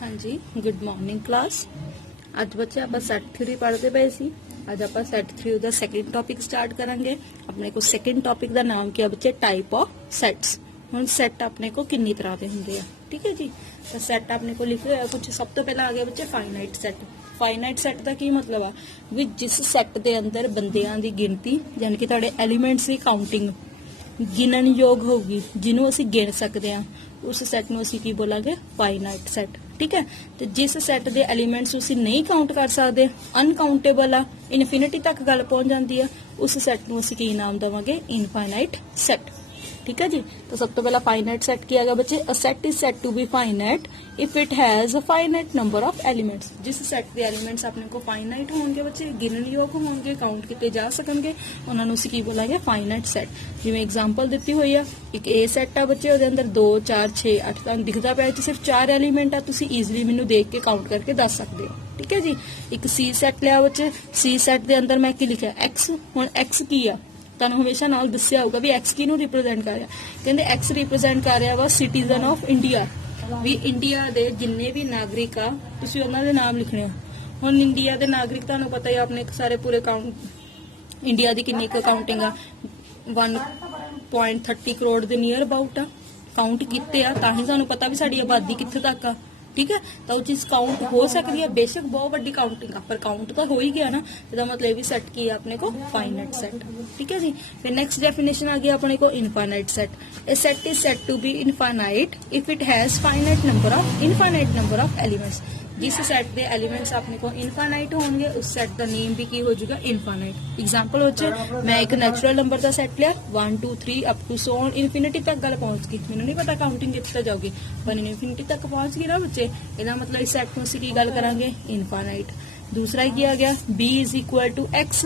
हाँ जी, good morning class. ਅੱਜ ਬੱਚੇ ਆਪਾਂ ਸੈਟ ਥਿਊਰੀ ਪੜ੍ਹਦੇ ਪਏ ਸੀ। ਅੱਜ ਆਪਾਂ ਸੈਟ ਥਿਊਰੀ ਦਾ ਸੈਕਿੰਡ ਟੌਪਿਕ ਸਟਾਰਟ ਕਰਾਂਗੇ। ਆਪਣੇ ਕੋ ਸੈਕਿੰਡ ਟੌਪਿਕ ਦਾ ਨਾਮ ਕੀ ਹੈ ਬੱਚੇ? Type of sets. ਹੁਣ ਸੈਟ ਆਪਣੇ ਕੋ ਕਿੰਨੀ ਤਰ੍ਹਾਂ ਦੇ ਹੁੰਦੇ ਆ, ਠੀਕ ਹੈ ਜੀ। ਤਾਂ ਸੈਟ ਆਪਣੇ ਕੋ ਲਿਖਿਆ ਹੋਇਆ ਕੁਝ। ਸਭ ਤੋਂ ਪਹਿਲਾਂ ਆ ਗਿਆ ਬੱਚੇ ਫਾਈਨਾਈਟ ਸੈਟ। ਫਾਈਨਾਈਟ ਸੈਟ ਦਾ ਕੀ ਮਤਲਬ ਆ ਵੀ ਜਿਸ ਸੈਟ ਦੇ ਅੰਦਰ ਬੰਦਿਆਂ ਦੀ ਗਿਣਤੀ ਯਾਨੀ ਕਿ ਤੁਹਾਡੇ ਐਲੀਮੈਂਟਸ ਦੀ ਕਾਊਂਟਿੰਗ ਗਿਣਨਯੋਗ ਹੋਊਗੀ, ਜਿਹਨੂੰ ਅਸੀਂ ਗਿਣ ਸਕਦੇ ਆ, ਉਸ ਸੈਟ ਨੂੰ ਅਸੀਂ ਕੀ ਬੋਲਾਂਗੇ? Finite set. ठीक है। तो जिस सैट के एलीमेंट्स उसी नहीं काउंट कर सकते, अनकाउंटेबल आ, इनफिनिटी तक गल पहुंच जाती है, उस सैट को असीं की नाम देवांगे? Infinite set. ठीक है जी। तो सब तो पहला फाइनाइट सैट की आएगा बच्चे? A set is set to be finite if it has a finite number of elements. जिस सैट के एलीमेंट्स अपने को फाइनाइट होंगे बच्चे, गिननयोग होंगे, काउंट किए जा सकणगे, उन्हां नूं असीं की बोलांगे? Finite set. जिवें एग्जांपल दित्ती हुई है, एक ए सैट आ बच्चे, उहदे अंदर 2 4 6 8 तुहानूं दिखदा पिया इत्थे सिर्फ 4 एलीमेंट आ, तुसीं ईजिली मैनूं देख के काउंट करके दस सकदे हो। ठीक है जी। एक सी सैट लिया बच्चे, सी सैट दे अंदर मैं की लिखिया? एक्स। हुण एक्स की आ? ਤੁਹਾਨੂੰ ਹਮੇਸ਼ਾ ਨਾਲ ਦੱਸਿਆ ਹੋਊਗਾ ਵੀ ਐਕਸ ਕਿਹਨੂੰ ਰਿਪਰੈਜ਼ੈਂਟ ਕਰ ਰਿਹਾ। ਕਹਿੰਦੇ ਐਕਸ ਰਿਪਰੈਜ਼ੈਂਟ ਕਰ ਰਿਹਾ ਵਾ ਸਿਟੀਜ਼ਨ ਆਫ ਇੰਡੀਆ, ਵੀ ਇੰਡੀਆ ਦੇ ਜਿੰਨੇ ਵੀ ਨਾਗਰਿਕ ਆ ਤੁਸੀਂ ਉਹਨਾਂ ਦੇ ਨਾਮ ਲਿਖਣੇ ਹੋ। ਹੁਣ ਇੰਡੀਆ ਦੇ ਨਾਗਰਿਕ ਤੁਹਾਨੂੰ ਪਤਾ ਹੀ ਆਪਣੇ ਸਾਰੇ ਪੂਰੇ ਕਾਊਂਟ ਇੰਡੀਆ ਦੀ ਕਿੰਨੀ ਕੁ ਕਾਊਂਟਿੰਗ ਆ? 1.30 ਕਰੋੜ ਦੇ ਨੀਅਰ ਅਬਾਊਟ ਆ, ਕਾਊਂਟ ਕੀਤੇ ਆ, ਤਾਂ ਹੀ ਸਾਨੂੰ ਪਤਾ ਵੀ ਸਾਡੀ ਆਬਾਦੀ ਕਿੱਥੇ ਤੱਕ ਆ। ठीक है। तो वो चीज काउंट हो सकती है, बेशक बहुत बड़ी काउंटिंग पर काउंट तो हो ही गया ना, इसका मतलब भी सेट की है अपने को? Finite set. ठीक है जी। फिर नेक्स्ट डेफिनेशन आ गया अपने को infinite set. A set is set to be infinite if it has finite number of elements. जिस सैट के एलीमेंट्स अपने को इनफाइनाइट होंगे, उस सैट का नेम भी की हो जाएगा? इनफाइनाइट। एग्जांपल हो मैं एक नैचुरल नंबर का सैट लिया 1 2 3 up to so on infinity तक गल पहुंच गई। मैंने नहीं पता काउंटिंग कितने जाऊगी, पर इनफिनिटी तक पहुंच गई ना बच्चे, ਇਹਦਾ मतलब इस सैट को ਅਸੀਂ ਕੀ ਗੱਲ ਕਰਾਂਗੇ? इनफाइनाइट। दूसरा की आ गया b is equal to x।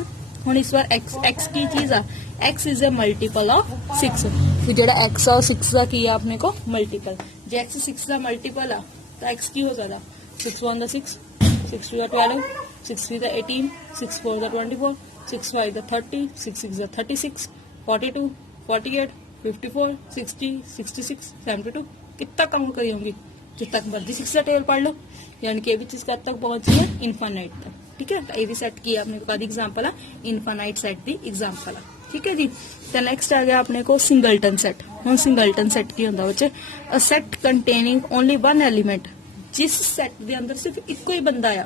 ਹੁਣ ਇਸ ਵਾਰ x ਕੀ ਚੀਜ਼ ਆ? x is a multiple of 6। ਤੇ ਜਿਹੜਾ x ਆ 6 ਦਾ ਕੀ ਆ ਆਪਣੇ ਕੋ? ਮਲਟੀਪਲ। ਜੇ x 6 ਦਾ ਮਲਟੀਪਲ ਆ ਤਾਂ x ਕੀ ਹੋ ਸਕਦਾ? 6 1 ਦਾ 6, 6 2 ਦਾ 12, 6 3 ਦਾ 18, 6 4 ਦਾ 24, 6 5 ਦਾ 30, 6 6 ਦਾ 36, 42 48 54 60 66 72। कितना काउंट करी होंगी? जिस तक मर्जी 6 का टेबल पढ़ लो, यानी कि ये भी चीज कब तक पहुंची है? इनफाइनाइट तक। ठीक है। तो ये भी सेट की अपने को एग्जांपल है इनफाइनाइट सेट दी एग्जांपल है। ठीक है जी। तो नेक्स्ट आ गया अपने को सिंगलटन सेट। हम सिंगलटन सेट की होंदा बच्चे? A set containing only one element. जिस सेट दे अंदर सिर्फ इको ही बंदा आ,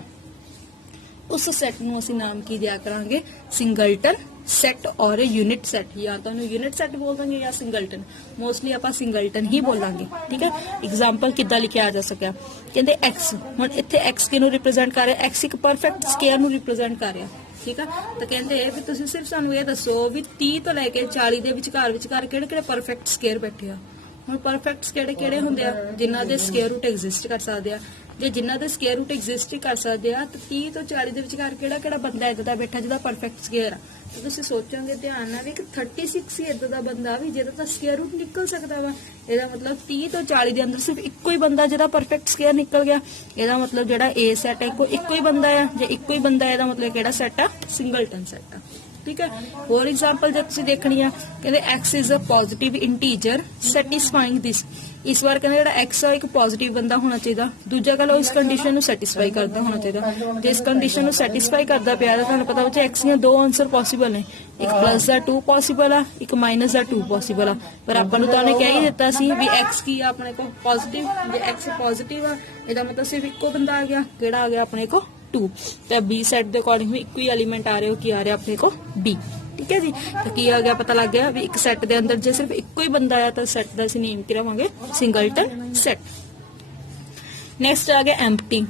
उस सेट ਨੂੰ ਅਸੀਂ ਨਾਮ ਕੀ ਦਿਆ ਕਰਾਂਗੇ? ਸਿੰਗਲਟਨ ਸੈਟ ਔਰ यूनिट ਸੈਟ। ਜਾਂ ਤਾਂ ਉਹਨੂੰ यूनिट ਸੈਟ ਬੋਲ ਦਾਂਗੇ ਜਾਂ ਸਿੰਗਲਟਨ। ਮੋਸਟਲੀ ਆਪਾਂ ਸਿੰਗਲਟਨ ਹੀ ਬੋਲਾਂਗੇ। ਠੀਕ ਹੈ। ਐਗਜ਼ਾਮਪਲ ਕਿੱਦਾਂ ਲਿਖਿਆ ਜਾ ਸਕਿਆ? ਕਹਿੰਦੇ x। ਹੁਣ ਇੱਥੇ x ਕਿਹਨੂੰ ਰਿਪਰੈਜ਼ੈਂਟ ਕਰ ਰਿਹਾ? x ਇੱਕ ਪਰਫੈਕਟ ਸਕੁਅਰ ਨੂੰ ਰਿਪਰੈਜ਼ੈਂਟ ਕਰ ਰਿਹਾ। ਠੀਕ ਆ। ਤਾਂ ਕਹਿੰਦੇ ਵੀ ਤੁਸੀਂ ਸਿਰਫ ਸਾਨੂੰ ਇਹ ਦੱਸੋ ਵੀ 30 ਤੋਂ ਲੈ ਕੇ 40 ਦੇ ਵਿਚਕਾਰ ਕਿਹੜੇ ਕਿਹੜੇ ਪਰਫੈਕਟ ਸਕੁਅਰ ਬੈਠੇ ਆ। ਹੁਣ ਪਰਫੈਕਟ ਕਿਹੜੇ ਹੁੰਦੇ ਆ? ਜਿਨ੍ਹਾਂ ਦੇ ਸਕੁਅਰ ਰੂਟ ਐਗਜ਼ਿਸਟ ਕਰ ਸਕਦੇ ਆ। ਜੇ ਜਿਨ੍ਹਾਂ ਦੇ ਸਕੁਅਰ ਰੂਟ ਐਗਜ਼ਿਸਟ ਕਰ ਸਕਦੇ ਆ ਤਾਂ 30 ਤੋਂ 40 ਦੇ ਵਿਚਕਾਰ ਕਿਹੜਾ ਬੰਦਾ ਇਦਾਂ ਦਾ ਬੈਠਾ ਜਿਹਦਾ ਪਰਫੈਕਟ ਸਕੁਅਰ ਆ? ਤਾਂ ਤੁਸੀਂ ਸੋਚੋਗੇ ਧਿਆਨ ਨਾਲ ਵੀ ਕਿ 36 ਹੀ ਇਦਾਂ ਦਾ ਬੰਦਾ ਵੀ ਜਿਹਦਾ ਤਾਂ ਸਕੁਅਰ ਰੂਟ ਨਿਕਲ ਸਕਦਾ ਵਾ। ਇਹਦਾ ਮਤਲਬ 30 ਤੋਂ 40 ਦੇ ਅੰਦਰ ਸਿਰਫ ਇੱਕੋ ਹੀ ਬੰਦਾ ਜਿਹਦਾ ਪਰਫੈਕਟ ਸਕੁਅਰ ਨਿਕਲ ਗਿਆ। ਇਹਦਾ ਮਤਲਬ ਜਿਹੜਾ A ਸੈਟ ਹੈ ਇੱਕੋ ਹੀ ਬੰਦਾ ਆ। ਜੇ ਇੱਕੋ ਹੀ ਬੰਦਾ ਇਹਦਾ ਮਤਲਬ ਕਿਹੜਾ ਸੈਟ ਆ? ਸਿੰਗਲਟਨ ਸੈਟ ਆ। ठीक है। और एग्जांपल जब तुम देखनी है, कहते x is a positive integer satisfying this. इस बार कहते जो x है एक पॉजिटिव बंदा होना चाहिए। दूजा गल इस कंडीशन को सैटिस्फाई करता होना चाहिए। जो इस कंडीशन को सैटिस्फाई करता पिया तो पता बच्चे x ਦੀਆਂ 2 आंसर पॉसिबल ने, एक प्लस का 2 पॉसिबल आ, एक माइनस का 2 पॉसिबल आ। पर ਆਪਾਂ ਨੂੰ ਤਾਂ ਉਹਨੇ ਕਹਿ ਹੀ ਦਿੱਤਾ ਸੀ ਵੀ x ਕੀ ਆ ਆਪਣੇ ਕੋ? पॉजिटिव। ਜੇ x पॉजिटिव ਆ ਇਹਦਾ ਮਤਲਬ ਸਿਰਫ ਇੱਕੋ ਬੰਦਾ ਆ ਗਿਆ। ਕਿਹੜਾ ਆ ਗਿਆ ਆਪਣੇ ਕੋ? 2। तो बी सैट के अकॉर्डिंग भी इको ही एलीमेंट आ रहे हो कि आ रहा अपने को बी। ठीक है जी। तो की आ गया पता लग गया भी एक सैट के अंदर जो सिर्फ इको ही बंदा आया तो सैट का असं नेम की रवांगे? Singleton set. नेक्स्ट आ गया एम्प्टी,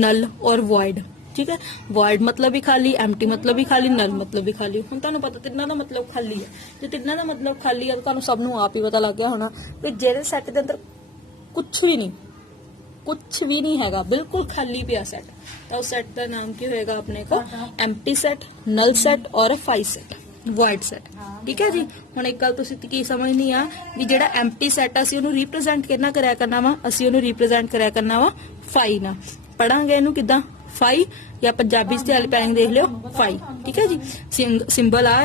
नल और वॉइड। ठीक है। वॉइड मतलब भी खाली, एम्प्टी मतलब भी खाली, नल मतलब भी खाली। हुण तुहानूं पता तिन्नां दा मतलब खाली है। जो तिन्नां दा मतलब खाली है तो तुहानूं सब नूं आप ही पता लग गया होना भी जिहड़े सैट के अंदर कुछ भी नहीं हैगा, बिल्कुल खाली पिया सैट, तो उस सैट का नाम की होएगा अपने को? एम्प्टी सैट, नल सैट और फाई सैट, वॉइड सैट। ठीक है जी। हुण एक गल तुसीं की समझनी आ भी जिहड़ा एम्प्टी सैट असीं उहनूं रिप्रेजेंट किहना करिया करना वा? असीं उहनूं रिप्रेजेंट करिया करना वा फाई नाल। पढ़ांगे इहनूं किदां? फाई या पंजाबी च स्पैलिंग देख लिओ फाई। ठीक है जी। सिंबल आ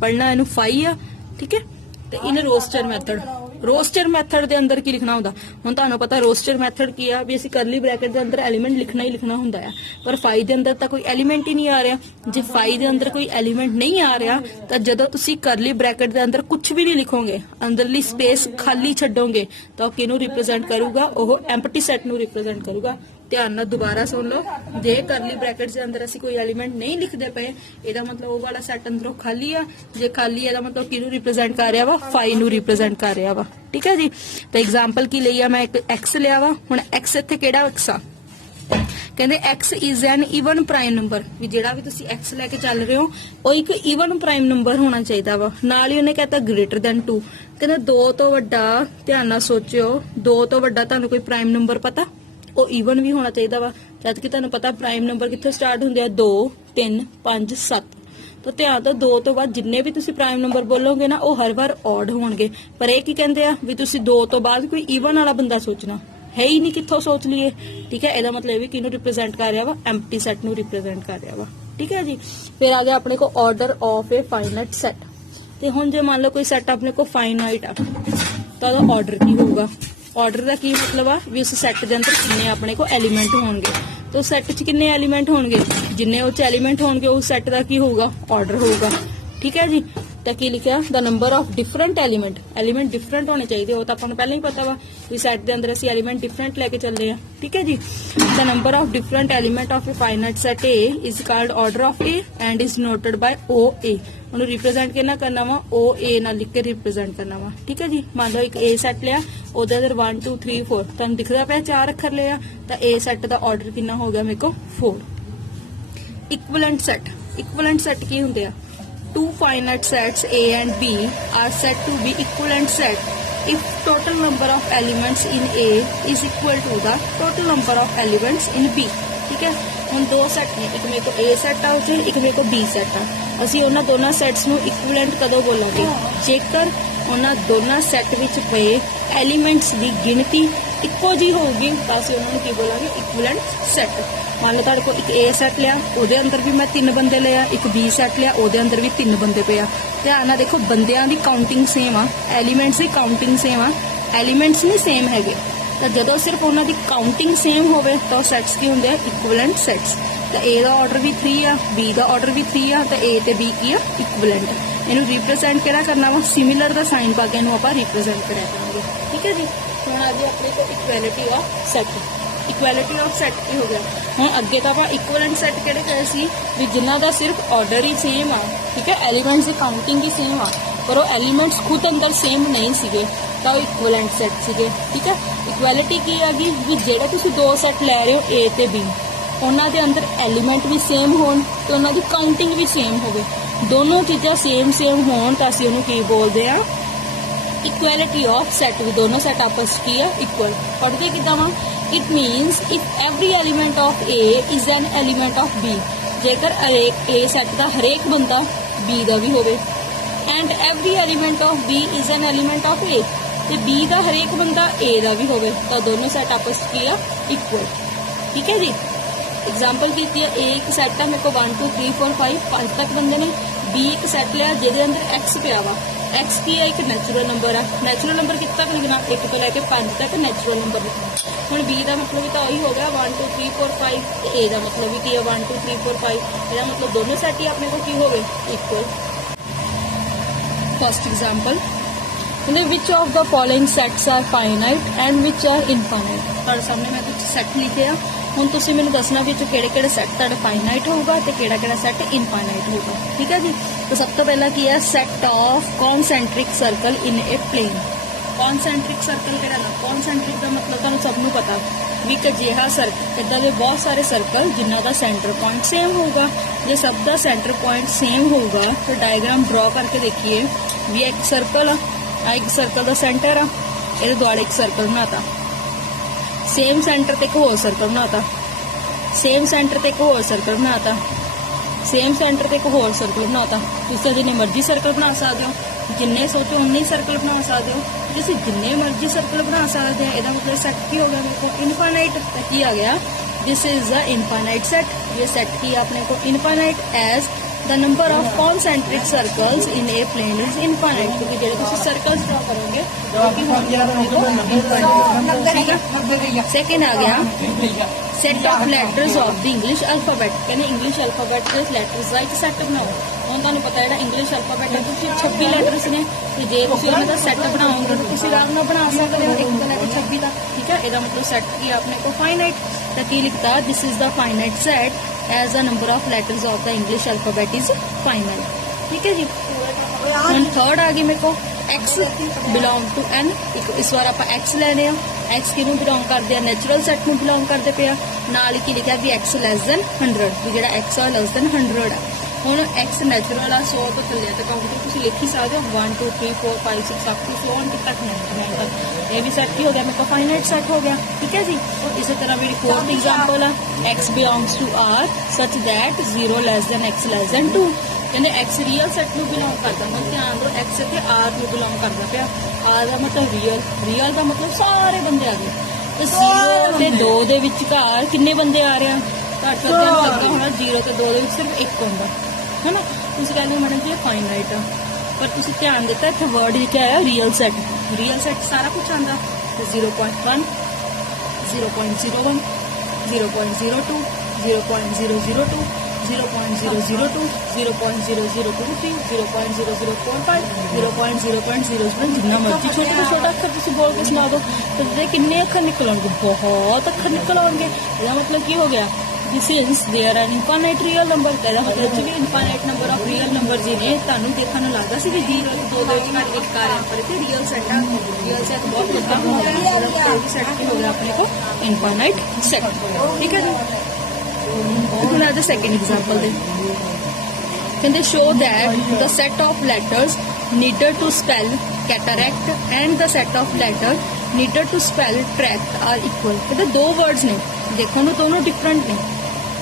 पढ़ना इहनूं फाई आ। ठीक है। ते in roster method roster method ਦੇ ਅੰਦਰ ਕੀ ਲਿਖਣਾ ਹੁੰਦਾ, ਹੁਣ ਤੁਹਾਨੂੰ ਪਤਾ ਰੋਸਟਰ ਮੈਥਡ ਕੀ ਆ ਵੀ ਅਸੀਂ ਕਰਲੀ ਬ੍ਰੈਕਟ ਦੇ ਅੰਦਰ ਐਲੀਮੈਂਟ ਲਿਖਣਾ ਹੀ ਲਿਖਣਾ ਹੁੰਦਾ ਆ, ਪਰ ਫਾਈ ਦੇ ਅੰਦਰ ਤਾਂ ਕੋਈ ਐਲੀਮੈਂਟ ਹੀ ਨਹੀਂ ਆ ਰਿਹਾ। ਜੇ ਫਾਈ ਦੇ ਅੰਦਰ ਕੋਈ ਐਲੀਮੈਂਟ ਨਹੀਂ ਆ ਰਿਹਾ ਤਾਂ ਜਦੋਂ ਤੁਸੀਂ ਕਰਲੀ ਬ੍ਰੈਕਟ ਦੇ ਅੰਦਰ ਕੁਝ ਵੀ ਨਹੀਂ ਲਿਖੋਗੇ, ਅੰਦਰਲੀ ਸਪੇਸ ਖਾਲੀ ਛੱਡੋਗੇ, ਤਾਂ ਉਹ ਕਿਹਨੂੰ ਰਿਪਰੈਜ਼ੈਂਟ ਕਰੂਗਾ, ਉਹ ਐਮਪਟੀ ਸੈਟ ਨੂੰ ਰਿਪਰੈਜ਼ੈਂਟ ਕਰੂਗਾ। ਧਿਆਨ ਨਾਲ ਦੁਬਾਰਾ ਸੁਣ ਲਓ, ਜੇ ਕਰਲੀ ਬ੍ਰੈਕਟਸ ਦੇ ਅੰਦਰ ਅਸੀਂ ਕੋਈ ਐਲੀਮੈਂਟ ਨਹੀਂ ਲਿਖਦੇ ਪਏ, ਇਹਦਾ ਮਤਲਬ ਉਹ ਵਾਲਾ ਸੈਟ ਅੰਦਰੋਂ ਖਾਲੀ ਆ। ਜੇ ਖਾਲੀ ਹੈ ਇਹਦਾ ਮਤਲਬ ਕਿਹਨੂੰ ਰਿਪਰੈਜ਼ੈਂਟ ਕਰ ਰਿਹਾ ਵਾ, ਫਾਈ ਨੂੰ ਰਿਪਰੈਜ਼ੈਂਟ ਕਰ ਰਿਹਾ ਵਾ। ਠੀਕ ਹੈ ਜੀ। ਤਾਂ ਐਗਜ਼ਾਮਪਲ ਕੀ ਲਈ ਆ, ਮੈਂ ਇੱਕ x ਲਿਆ ਵਾ। ਹੁਣ x ਇੱਥੇ ਕਿਹੜਾ x ਆ, ਕਹਿੰਦੇ x is an even prime number, ਵੀ ਜਿਹੜਾ ਵੀ ਤੁਸੀਂ x ਲੈ ਕੇ ਚੱਲ ਰਹੇ ਹੋ ਉਹ ਇੱਕ ਈਵਨ ਪ੍ਰਾਈਮ ਨੰਬਰ ਹੋਣਾ ਚਾਹੀਦਾ ਵਾ। ਨਾਲ ਹੀ ਉਹਨੇ ਕਹਤਾ ਗ੍ਰੇਟਰ ਦੈਨ 2, ਕਹਿੰਦੇ 2 ਤੋਂ ਵੱਡਾ, ਧਿਆਨ ਨਾਲ ਸੋਚਿਓ, 2 ਤੋਂ ਵੱਡਾ ਤੁਹਾਨੂੰ ਕੋਈ ਪ੍ਰਾਈਮ ਨੰਬਰ ਪਤਾ, ਉਹ ਈਵਨ ਵੀ ਹੋਣਾ ਚਾਹੀਦਾ ਵਾ। ਜਦ ਕਿ ਤੁਹਾਨੂੰ ਪਤਾ ਪ੍ਰਾਈਮ ਨੰਬਰ ਕਿੱਥੋਂ ਸਟਾਰਟ ਹੁੰਦੇ ਆ, 2 3 5 7। ਤਾਂ ਧਿਆਨ ਤੋਂ 2 ਤੋਂ ਬਾਅਦ ਜਿੰਨੇ ਵੀ ਤੁਸੀਂ ਪ੍ਰਾਈਮ ਨੰਬਰ ਬੋਲੋਗੇ ਨਾ ਉਹ ਹਰ ਵਾਰ ਔਡ ਹੋਣਗੇ। ਪਰ ਇਹ ਕੀ ਕਹਿੰਦੇ ਆ ਵੀ ਤੁਸੀਂ 2 ਤੋਂ ਬਾਅਦ ਕੋਈ ਈਵਨ ਵਾਲਾ ਬੰਦਾ ਸੋਚਣਾ ਹੈ ਹੀ ਨਹੀਂ, ਕਿੱਥੋਂ ਸੋਚ ਲਈਏ। ਠੀਕ ਹੈ, ਇਹਦਾ ਮਤਲਬ ਇਹ ਵੀ ਕਿਹਨੂੰ ਰਿਪਰੈਜ਼ੈਂਟ ਕਰ ਰਿਹਾ ਵਾ, ਐਮਪਟੀ ਸੈਟ ਨੂੰ ਰਿਪਰੈਜ਼ੈਂਟ ਕਰ ਰਿਹਾ ਵਾ। ਠੀਕ ਹੈ ਜੀ। ਫਿਰ ਆ ਗਿਆ ਆਪਣੇ ਕੋ order of a finite set. ਤੇ ਹੁਣ ਜੇ ਮੰਨ ਲਓ ਕੋਈ ਸੈਟ ਆਪਣੇ ਕੋ ਫਾਈਨਾਈਟ ਆ ਤਾਂ ਉਹਦਾ ਆਰਡਰ ਕੀ ਹੋਊਗਾ। ਆਰਡਰ ਦਾ ਕੀ ਮਤਲਬ ਆ ਵੀ ਉਸ ਸੈੱਟ ਦੇ ਅੰਦਰ ਕਿੰਨੇ ਆਪਣੇ ਕੋ ਐਲੀਮੈਂਟ ਹੋਣਗੇ। ਤਾਂ ਸੈੱਟ 'ਚ ਕਿੰਨੇ ਐਲੀਮੈਂਟ ਹੋਣਗੇ, ਜਿੰਨੇ ਉਹ 'ਚ ਐਲੀਮੈਂਟ ਹੋਣਗੇ ਉਸ ਸੈੱਟ ਦਾ ਕੀ ਹੋਊਗਾ, ਆਰਡਰ ਹੋਊਗਾ। ਠੀਕ ਹੈ ਜੀ। ਤਾਂ ਕੀ ਲਿਖਿਆ, ਦਾ number of different element different ਹੋਣੇ ਚਾਹੀਦੇ, ਉਹ ਤਾਂ ਆਪਾਂ ਨੂੰ ਪਹਿਲਾਂ ਹੀ ਪਤਾ ਵਾ ਵੀ ਸੈੱਟ ਦੇ ਅੰਦਰ ਅਸੀਂ ਐਲੀਮੈਂਟ ਡਿਫਰੈਂਟ ਲੈ ਕੇ ਚੱਲਦੇ ਆ। ਠੀਕ ਹੈ ਜੀ। ਦਾ number of different element of a finite set A is called order of A and is noted by OA। ਉਹਨੂੰ ਰਿਪਰੈਜ਼ੈਂਟ ਕਿਹਨਾਂ ਕਰਨਾ ਵਾ, OA ਨਾਲ ਲਿਖ ਕੇ ਰਿਪਰੈਜ਼ੈਂਟ ਕਰਨਾ ਵਾ। ਠੀਕ ਹੈ ਜੀ। ਮੰਨ ਲਓ ਇੱਕ A ਸੈੱਟ ਲਿਆ, ਉਹਦੇ ਅੰਦਰ 1 2 3 4 ਤੁਹਾਨੂੰ ਦਿਖਦਾ ਪਿਆ 4 ਅੱਖਰ ਲਿਆ, ਤਾਂ A ਸੈੱਟ ਦਾ ਆਰਡਰ ਕਿੰਨਾ ਹੋ ਗਿਆ ਮੇਰੇ ਕੋ 4। ਇਕੁਇਵਲੈਂਟ ਸੈੱਟ ਕੀ ਹੁੰਦੇ ਆ, two finite sets A and B are said to be equivalent set if total number of elements in A is equal to the total number of elements in B। ठीक है, ਹੁਣ ਦੋ set ਨੇ, ਇੱਕ ਮੇਰੇ ਕੋ A ਸੈੱਟ ਆ ਤੇ ਇੱਕ ਮੇਰੇ ਕੋ B ਸੈੱਟ ਆ। ਅਸੀਂ ਉਹਨਾਂ ਦੋਨਾਂ ਸੈੱਟਸ ਨੂੰ ਇਕੁਇਵਲੈਂਟ ਕਦੋਂ ਬੋਲਾਂਗੇ, ਜੇਕਰ ਉਹਨਾਂ ਦੋਨਾਂ ਸੈੱਟ ਵਿੱਚ ਪਏ ਐਲੀਮੈਂਟਸ ਦੀ ਗਿਣਤੀ ਇੱਕੋ ਜੀ ਹੋਊਗੀ ਤਾਂ ਅਸੀਂ ਉਹਨਾਂ ਨੂੰ ਕੀ ਬੋਲਾਂਗੇ, ਇਕੁਇਵਲੈਂਟ ਸੈੱਟ। ਮੰਨ ਲਓ ਤੁਹਾਡੇ ਕੋਲ ਇੱਕ A ਸੈੱਟ ਲਿਆ, ਉਹਦੇ ਅੰਦਰ ਵੀ ਮੈਂ 3 ਬੰਦੇ ਲਿਆ, ਇੱਕ B ਸੈੱਟ ਲਿਆ, ਉਹਦੇ ਅੰਦਰ ਵੀ 3 ਬੰਦੇ ਪਏ ਆ। ਧਿਆਨ ਨਾਲ ਦੇਖੋ, ਬੰਦਿਆਂ ਦੀ ਕਾਊਂਟਿੰਗ ਸੇਮ ਆ, ਐਲੀਮੈਂਟਸ ਦੀ ਕਾਊਂਟਿੰਗ ਸੇਮ ਆ, ਐਲੀਮੈਂਟਸ ਨਹੀਂ ਸੇਮ ਹੈਗੇ। ਤਾਂ ਜਦੋਂ ਸਿਰਫ ਉਹਨਾਂ ਦੀ ਕਾਊਂਟਿੰਗ ਸੇਮ ਹੋਵੇ ਤਾਂ ਉਹ ਸੈੱਟਸ ਕੀ ਹੁੰਦੇ ਆ, ਇਕੁਇਵਲੈਂਟ ਸੈੱਟਸ। ਤਾਂ A ਦਾ ਆਰਡਰ ਵੀ 3 ਆ, B ਦਾ ਆਰਡਰ ਵੀ 3 ਆ, ਤਾਂ A ਤੇ B ਕੀ ਆ, ਇਕੁਇਵਲੈਂਟ। ਇਹਨੂੰ ਰਿਪਰੈਜ਼ੈਂਟ ਕਿਹੜਾ ਕਰਨਾ ਵਾ, ਸਿਮਿਲਰ ਦਾ ਸਾਈਨ ਪਾ ਕੇ ਇਹਨੂੰ ਆਪਾਂ ਰਿਪਰੈਜ਼ੈਂਟ ਕਰਿਆ ਕਰਾਂਗੇ। ਠੀਕ ਹੈ ਜੀ। ਹੁਣ ਆ ਜੀ ਆਪਣੇ ਕੋਲ equality of set. Equality of set ਕੀ ਹੋ ਗਿਆ, ਹੁਣ ਅੱਗੇ ਤਾਂ ਆਪਾਂ ਇਕੁਇਵਲੈਂਟ ਸੈੱਟ ਕਿਹੜੇ ਕਹੇ ਸੀ ਵੀ ਜਿਨ੍ਹਾਂ ਦਾ ਸਿਰਫ ਆਰਡਰ ਹੀ ਸੇਮ ਆ। ਠੀਕ ਹੈ, ਐਲੀਮੈਂਟਸ ਦੀ ਕਾਊਂਟਿੰਗ ਹੀ ਸੇਮ ਆ, ਪਰ ਉਹ ਐਲੀਮੈਂਟਸ ਖੁਦ ਅੰਦਰ ਸੇਮ ਨਹੀਂ ਸੀਗੇ, ਤਾਂ ਉਹ ਇਕੁਇਵਲੈਂਟ ਸੈੱਟ ਸੀਗੇ। ਠੀਕ ਹੈ, ਇਕੁਐਲਿਟੀ ਕੀ ਆ ਗਈ ਵੀ ਜਿਹੜੇ ਤੁਸੀਂ ਦੋ ਸੈੱਟ ਲੈ ਰਹੇ ਹੋ A ਤੇ B, ਉਹਨਾਂ ਦੇ ਅੰਦਰ ਐਲੀਮੈਂਟ ਵੀ ਸੇਮ ਹੋਣ ਤੇ ਉਹਨਾਂ ਦੀ ਕਾਊਂਟਿੰਗ ਵੀ ਸੇਮ ਹੋਵੇ। ਦੋਨੋਂ ਚੀਜ਼ਾਂ ਸੇਮ ਹੋਣ ਤਾਂ ਅਸੀਂ ਉਹਨੂੰ ਕੀ ਬੋਲਦੇ ਆ, ਇਕੁਐਲਿਟੀ ਆਫ ਸੈੱਟ। ਵੀ ਦੋਨੋਂ ਸੈੱਟ ਆਪਸ ਕੀ ਆ, ਇਕੁਅਲ। ਪੜ੍ਹਦੇ ਕਿੱਦਾਂ ਵਾ, it means if every element of A is an element of B, ਜੇਕਰ ਹਰੇਕ A ਸੈੱਟ ਦਾ ਹਰੇਕ ਬੰਦਾ B ਦਾ ਵੀ ਹੋਵੇ, and every element of B is an element of A, ਤੇ B ਦਾ ਹਰੇਕ ਬੰਦਾ A ਦਾ ਵੀ ਹੋਵੇ, ਤਾਂ ਦੋਨੋਂ ਸੈੱਟ ਆਪਸ ਕੀ ਆ, ਇਕੁਅਲ। ਠੀਕ ਹੈ ਜੀ। एग्जाम्पल ਕੀਤੀ ਹੈ, A ਇੱਕ ਸੈੱਟ ਆ ਮੇਰੇ ਕੋਲ 1 2 3 4 5 5 ਤੱਕ ਬੰਦੇ ਨੇ, B ਇੱਕ ਸੈੱਟ ਲਿਆ ਜਿਹਦੇ ਅੰਦਰ X ਪਿਆ ਵਾ। X ਕੀ ਹੈ, ਇੱਕ ਨੈਚੁਰਲ ਨੰਬਰ ਆ। ਨੈਚੁਰਲ ਨੰਬਰ ਕਿੱਥੇ ਤੱਕ ਲਿਖਣਾ, 1 ਤੋਂ ਲੈ ਕੇ 5 ਤੱਕ ਨੈਚੁਰਲ ਨੰਬਰ ਲਿਖਣਾ। ਹੁਣ B ਦਾ ਮਤਲਬ ਵੀ ਤਾਂ ਉਹੀ ਹੋ ਗਿਆ 1 2 3 4 5, ਤੇ A ਦਾ ਮਤਲਬ ਵੀ ਕੀ ਹੈ 1 2 3 4 5। ਇਹਦਾ ਮਤਲਬ ਦੋਨੋਂ ਸੈੱਟ ਹੀ ਆਪਣੇ ਕੋਲ ਕੀ ਹੋਵੇ, equal. First example, which of the following sets are finite and which are infinite। ਤੁਹਾਡੇ ਸਾਹਮਣੇ ਮੈਂ ਕੁਝ ਸੈੱਟ ਲਿਖੇ ਆ, ਹੁਣ ਤੁਸੀਂ ਮੈਨੂੰ ਦੱਸਣਾ ਵੀ ਕਿਹੜੇ ਕਿਹੜੇ ਸੈੱਟ ਤੁਹਾਡਾ ਫਾਈਨਾਈਟ ਹੋਊਗਾ ਤੇ ਕਿਹੜਾ ਕਿਹੜਾ ਸੈੱਟ ਇਨਫਾਈਨਾਈਟ ਹੋਊਗਾ। ਠੀਕ ਹੈ ਜੀ। ਤਾਂ ਸਭ ਤੋਂ ਪਹਿਲਾਂ ਕੀ ਹੈ, set of concentric circle in a plane. Concentric circle ਕਿਹੜਾ ਨਾ, ਕੌਨਸੈਂਟ੍ਰਿਕ ਦਾ ਮਤਲਬ ਤੁਹਾਨੂੰ ਸਭ ਨੂੰ ਪਤਾ ਵੀ ਇੱਕ ਅਜਿਹਾ ਸਰਕਲ, ਇੱਦਾਂ ਦੇ ਬਹੁਤ ਸਾਰੇ ਸਰਕਲ ਜਿਨ੍ਹਾਂ ਦਾ ਸੈਂਟਰ ਪੁਆਇੰਟ ਸੇਮ ਹੋਊਗਾ। ਜੇ ਸਭ ਦਾ ਸੈਂਟਰ ਪੁਆਇੰਟ ਸੇਮ ਹੋਊਗਾ ਤਾਂ ਡਾਇਗਰਾਮ ਡਰਾ ਕਰਕੇ ਦੇਖੀਏ ਵੀ ਇੱਕ ਸਰਕਲ ਆ, ਇੱਕ ਸਰਕਲ ਦਾ ਸੈਂਟਰ ਆ, ਇਹਦੇ ਦੁਆਲੇ ਇੱਕ ਸਰਕਲ ਬਣਾਤਾ, ਸੇਮ ਸੈਂਟਰ ਤੇ ਇੱਕ ਹੋਰ ਸਰਕਲ ਬਣਾਤਾ, ਸੇਮ ਸੈਂਟਰ ਤੇ ਇੱਕ ਹੋਰ ਸਰਕਲ ਬਣਾਤਾ, ਸੇਮ ਸੈਂਟਰ ਤੇ ਇੱਕ ਹੋਰ ਸਰਕਲ ਬਣਾਤਾ। ਤੁਸੀਂ ਜਿੰਨੇ ਮਰਜ਼ੀ ਸਰਕਲ ਬਣਾ ਸਕਦੇ ਹੋ, ਜਿੰਨੇ ਸੋਚੋ ਉਨੇ ਸਰਕਲ ਬਣਾ ਸਕਦੇ ਹੋ। ਤੁਸੀਂ ਜਿੰਨੇ ਮਰਜ਼ੀ ਸਰਕਲ ਬਣਾ ਸਕਦੇ ਹੋ, ਇਹਦਾ ਮਤਲਬ ਸੈੱਟ ਕੀ ਹੋ ਗਿਆ ਮੇਰੇ ਕੋਲ, ਇਨਫਾਈਨਾਈਟ। ਤਾਂ ਕੀ ਆ ਗਿਆ, this is a infinite set. ਇਹ ਸੈੱਟ ਕੀ ਆਪਣੇ ਕੋਲ, infinite, as the number of concentric circles in a plane is infinite, क्योंकि जो तुम सर्कल्स ड्रॉ करोगे सेकेंड आ गया set of letters of the English alphabet, कहने इंग्लिश अल्फाबेट के लैटर्स का एक सैट बनाओ। हम तुहानू पता है इंग्लिश अल्फाबेट है 26 लैटर्स ने, तो जे तुसीं उन्हां दा सैट बनाओगे तो तुसीं आराम नाल बना सकते हो 1 ਤੋਂ ਲੈ ਕੇ 26 तक, ठीक है। ਇਹਦਾ मतलब सैट की अपने को फाइनाइट, तो की लिखता this is the finite set as the number of letters of the English alphabet is finite, ठीक है जी। ਹੁਣ थर्ड आ गई मेरे को x बिलोंग टू n, इस बार आप x लेने x किनू बिलोंग करते हैं, नैचुरल सैट में बिलोंग करते पे नाल ही लिखा कि x लैस दैन 100, भी जो x लैस दैन 100 है। ਹੁਣ x ਨੈਚੁਰਲ ਆ 100 ਤੋਂ ਥੱਲੇ ਤੇ ਕਾਊਂਟ ਤੁਸੀਂ ਲਿਖ ਹੀ ਸਕਦੇ ਹੋ 1 2 3 4 5 6 7 ਤੋਂ 100 तक 99 तक, ये भी सेट ही हो गया मेरे को फाइनाइट सेट हो गया, ठीक है जी। इसी तरह मेरी फोर्थ एग्जांपल है x belongs to r such that 0 less than x less than 2, कहने x रियल सेट में बिलोंग करता, मतलब ध्यान दो x ते r में बिलोंग करता पे, r का मतलब रियल का मतलब सारे बंदे आ गए, तो 0 ਤੇ 2 ਦੇ ਵਿਚਕਾਰ ਕਿੰਨੇ ਬੰਦੇ ਆ ਰਹੇ ਆ, ਘੱਟ ਤੋਂ ਘੱਟ ਲੱਗਾ ਹੋਣਾ 0 ਤੇ 2 ਦੇ ਵਿੱਚ ਸਿਰਫ ਇੱਕ ਹੁੰਦਾ है ना। तुम कहते मैडम जी फाइनाइट आ, पर तुम ध्यान दिता इतने वर्ड लिखा है रियल सेट सारा कुछ आता, 0.1 0.01 0.02 0.002 0.002 0.002 0.0023 0.0045 0.0.0 जिन्ना मर्जी छोटा तो छोटा अखर तुम बोल के सुना दो, तो किन्ने अखर निकल आएंगे, बहुत अखर निकल आएंगे। इसका मतलब की हो गया since there are infinite real number, कहदा मतलब कि infinite number of real numbers ही ने तानू देखने ਨੂੰ ਲੱਗਦਾ ਸੀ ਵੀ 0 ਤੇ 2 ਦੇ ਵਿਚਕਾਰ ਇੱਕ ਕਾਰ ਹੈ, पर ते रियल सेट बहुत बड़ा हो गया, ये सेट हो गया अपने को infinite set, ठीक है जी। ਹੁਣ ਆ द सेकंड एग्जांपल दे ਕਹਿੰਦੇ show that the set of letters needed to spell cataract and the set of letters needed to spell tract are equal, कहते दो वर्ड्स ने देखो ना दोनों डिफरेंट ने,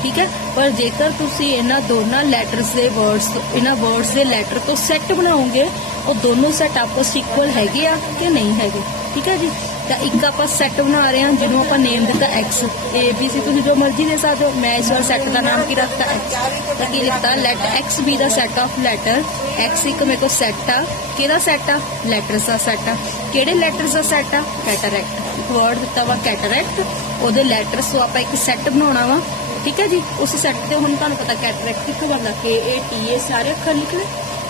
ठीक है, पर जेकर तुसी इन्हां दोनों लैटर्स दे वर्ड्स इन्हां वर्ड्स दे लैटर तो सैट बनाओगे वो दोनों सैट आपस इक्वल हैगे आ कि नहीं हैगे, ठीक है जी। तो एक आप सैट बना रहे हैं जिन्हों आप नेम दिता एक्स ए बी सी, तुम जो मर्जी दे सकते हो, मैं इस बार सैट का नाम की रखता एक्स, तो की लिखता let x be the set of letter, x एक मेरे को सैट आ किहदा सैट आ लैटर्स का सैट आ, किहड़े लैटर्स का सैट आ कैटरैक्ट, एक वर्ड दिता वा कैटरैक्ट, ਉਹਦੇ ਲੈਟਰਸ ਤੋਂ ਆਪਾਂ ਇੱਕ ਸੈੱਟ ਬਣਾਉਣਾ ਵਾ, ठीक है जी। उस सैट से हम तुहानू पता कैटरैक्ट कितों बनता KATA सारे अखर लिखने,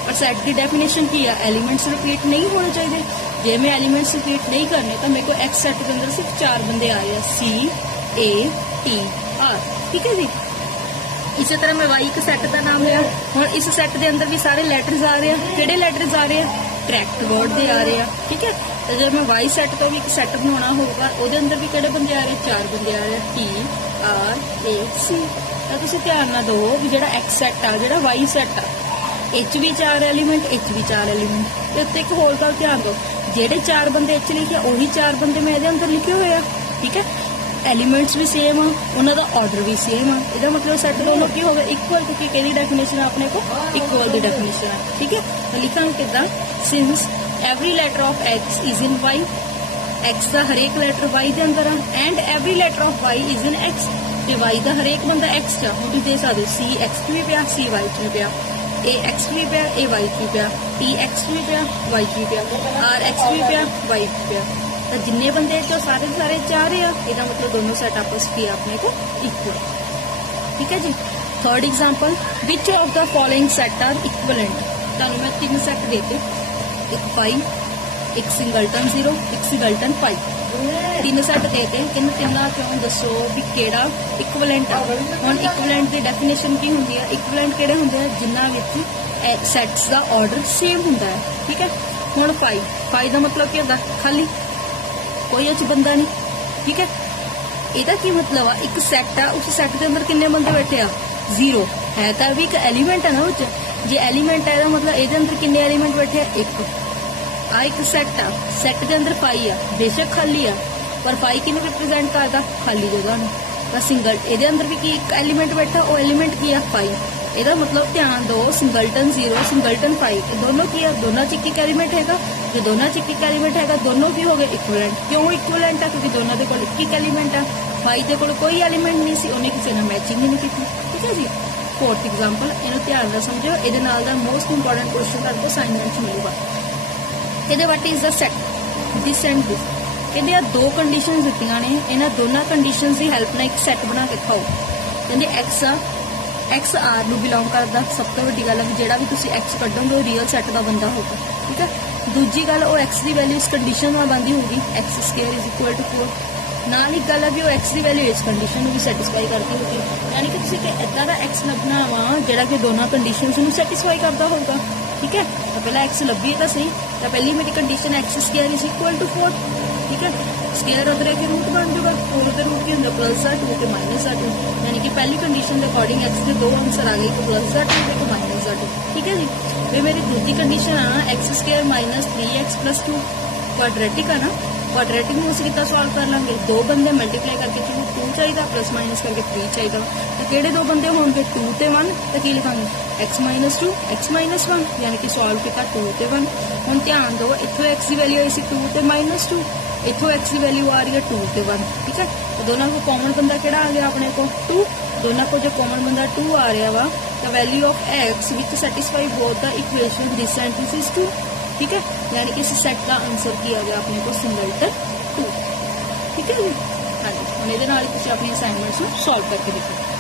और सैट की डेफिनेशन की है एलीमेंट्स रिपीट नहीं होने चाहिए, जे मैं एलीमेंट्स रिपीट नहीं करने तो मेरे को एक्स सैट के अंदर सिर्फ 4 बंदे आ रहे हैं CATR, ठीक है जी। इसी तरह मैं वाई एक सैट का नाम लिया, और इस सैट के अंदर भी सारे लैटर्स आ रहे हैं, किहड़े लैटर्स आ रहे हैं ट्रैक्ट वर्ड दे आ रहे हैं, ठीक है। तो जब मैं वाई सैट तो भी एक सैट बनाना होगा ਉਹਦੇ अंदर भी किहड़े बंदे आ रहे 4 बंदे आ रहे TRAC, तो तुसीं ध्यान ना दो भी जिहड़ा एक्स सैट आ जिहड़ा वाई सैट आ एच भी 4 एलीमेंट एच भी 4 एलीमेंट, ते उत्ते एक होर गल ध्यान दो जिहड़े 4 बंदे एच लिखे ਉਹੀ 4 बंदे मैं ਇਹਦੇ अंदर लिखे हुए आ, ठीक है। एलीमेंट्स भी सेम आ, उन्हों का ऑर्डर भी सेम आ, इसका मतलब सैट दोनों की होगा इक्वल, क्योंकि किहदी डेफिनेशन है अपने को इक्वल की डेफिनेशन है, ठीक है। तो लिखांगे किदां since every letter of X is in Y, X का हरेक लैटर वाई के अंदर आ, and every letter of Y is in X, तो वाई का हरेक बंदा एक्स चा, हम तुम दे सकते सी एक्स भी पिया सी वाई भी पिया, ए एक्स भी पिया ए वाई भी पिया, टी एक्स भी पिया वाई भी पिया, आर एक्स भी पिया वाई भी पिया, तो जिन्ने बंदे जो सारे सारे चाह रहे हैं इसका मतलब दोनों सेट आपस की अपने को इक्वल, ठीक है जी। Third example which of the following set are equivalent, तुहानू मैं 3 सेट देते, एक पाई एक सिंगलटन 0 एक सिंगलटन पाई, 3 सेट देते कि तिना चों दसो भी केड़ा इक्वलेंट आ। हुण इक्वलेंट की डेफिनेशन की होंदी है, इक्वलेंट किहड़े हुंदे आ जिन्हां विच सैट्स का ऑर्डर सेम हुंदा है, ठीक है। हुण पाई का मतलब की हुंदा खाली कोई अच्छ बंदा नहीं, ठीक है। ਇਹਦਾ ਕੀ मतलब आ एक सैट आ उस सैट के अंदर किन्ने बंदे बैठे आ 0 है, तो भी एक एलीमेंट है ना उस जे एलीमेंट है मतलब ਇਹਦੇ अंदर किन्ने एलीमेंट बैठे आ 1 आ, एक सैट आ सैट के अंदर पाई आ बेशक खाली आ पर पाई किन्नू रिप्रेजेंट करता खाली जगह नूं, तो सिंगल ਇਹਦੇ अंदर भी की एक एलीमेंट बैठा वो एलीमेंट की आ पाई, ਇਹਦਾ मतलब ध्यान दो सिंगलटन 0 सिंगलटन पाई दोनों की है, दोनों च एक एलीमेंट हैगा, जो दोनों च एक एलीमेंट हैगा दोनों की हो गए इक्वलेंट, क्यों इक्वलेंट है क्योंकि दोनों के कोल एक एलीमेंट है, पाई के कोल कोई एलीमेंट नहीं सी, उन्हें किसी ने मैचिंग ही नहीं की, ठीक है जी। 4th एग्जांपल ਇਹਨੂੰ ਧਿਆਨ ਨਾਲ ਸਮਝਿਓ ਇਹਦੇ ਨਾਲ ਦਾ ਮੋਸਟ ਇੰਪੋਰਟੈਂਟ ਕੁਐਸਚਨ ਤੁਹਾਡੇ ਅਸਾਈਨਮੈਂਟ 'ਚ ਮਿਲੂਗਾ ਇਹਦੇ what is the set this and this ਕਹਿੰਦੇ ਆ ਦੋ ਕੰਡੀਸ਼ਨਸ ਦਿੱਤੀਆਂ ਨੇ ਇਹਨਾਂ ਦੋਨਾਂ ਕੰਡੀਸ਼ਨਸ ਦੀ ਹੈਲਪ ਨਾਲ ਇੱਕ ਸੈੱਟ ਬਣਾ ਕੇ ਦਿਖਾਓ ਕਹਿੰਦੇ x r ਨੂੰ ਬਿਲੋਂਗ ਕਰਦਾ ਸਭ ਤੋਂ ਵੱਡੀ ਗੱਲ ਹੈ ਕਿ ਜਿਹੜਾ ਵੀ ਤੁਸੀਂ x ਕੱਢੋਗੇ ਉਹ ਰੀਅਲ ਸੈੱਟ ਦਾ ਬੰਦਾ ਹੋਊਗਾ ਠੀਕ ਹੈ ਦੂਜੀ ਗੱਲ ਉਹ x ਦੀ ਵੈਲਿਊ ਇਸ ਕੰਡੀਸ਼ਨ ਨਾਲ ਬੰਦੀ ਹੋਊਗੀ x² = 4 ਨਾਲ ਇੱਕ ਗੱਲ ਹੈ ਵੀ ਉਹ x ਦੀ ਵੈਲਿਊ ਇਸ ਕੰਡੀਸ਼ਨ ਨੂੰ ਵੀ ਸੈਟੀਸਫਾਈ ਕਰਦੀ ਹੋਊਗੀ ਯਾਨੀ ਕਿ ਤੁਸੀਂ ਕਿ ਇਦਾਂ ਦਾ x ਲੱਭਣਾ ਵਾ ਜਿਹੜਾ ਕਿ ਦੋਨਾਂ ਕੰਡੀਸ਼ਨਸ ਨੂੰ ਸੈਟੀਸਫਾਈ ਕਰਦਾ ਹੋਊਗਾ ਠੀਕ ਹੈ ਤਾਂ ਪਹਿਲਾਂ x ਲੱਭੀਏ ਤਾਂ ਸਹੀ ਤਾਂ ਪਹਿਲੀ ਮੇਰੀ ਕੰਡੀਸ਼ਨ x² = 4 ठीक है स्केयर उधर के रूट बन जाएगा और उधर रूट के अंदर प्लस है 2 के माइनस है 2 यानी कि पहली कंडीशन के अकॉर्डिंग x के दो आंसर आ गए एक प्लस है 2 एक माइनस है 2 ठीक है जी फिर मेरी दूसरी कंडीशन है x² - 3x + 2 क्वाड्रेटिक है ना क्वाड्रेटिक में ਅਸੀਂ ਕਿੱਦਾਂ ਸੋਲਵ ਕਰ ਲਾਂਗੇ ਦੋ ਬੰਦੇ ਮਲਟੀਪਲਾਈ ਕਰਕੇ ਜਿਹਨੂੰ 2 ਚਾਹੀਦਾ ਪਲੱਸ ਮਾਈਨਸ ਕਰਕੇ 3 ਚਾਹੀਦਾ ਤਾਂ ਕਿਹੜੇ ਦੋ ਬੰਦੇ ਹੋਣਗੇ 2 ਤੇ 1 ਤਾਂ ਕੀ ਲਿਖਾਂਗੇ x - 2 x - 1 ਯਾਨੀ ਕਿ ਸੋਲਵ ਕੀਤਾ 2 ਤੇ 1 ਹੁਣ ਧਿਆਨ ਦਿਓ ਇੱਥੋਂ x ਦੀ ਵੈਲਿਊ ਆਈ ਸੀ 2 ਤੇ -2 ਇੱਥੋਂ x ਦੀ ਵੈਲਿਊ ਆ ਰਹੀ ਹੈ 2 ਤੇ 1 ਠੀਕ ਹੈ ਤਾਂ ਦੋਨਾਂ ਕੋਲ ਕਾਮਨ ਬੰਦਾ ਕਿਹੜਾ ਆ ਗਿਆ ਆਪਣੇ ਕੋਲ 2 ਦੋਨਾਂ ਕੋਲ ਜੋ ਕਾਮਨ ਬੰਦਾ 2 ਆ ਰਿਹਾ ਵਾ ਤਾਂ value of x which satisfy both the equation this and this is 2 ठीक है यानी कि इस सेट का आंसर किया गया अपने को सिंगलटन 2 ठीक है जी हाँ जी हम ये अपनी असाइनमेंट्स सॉल्व करके देखो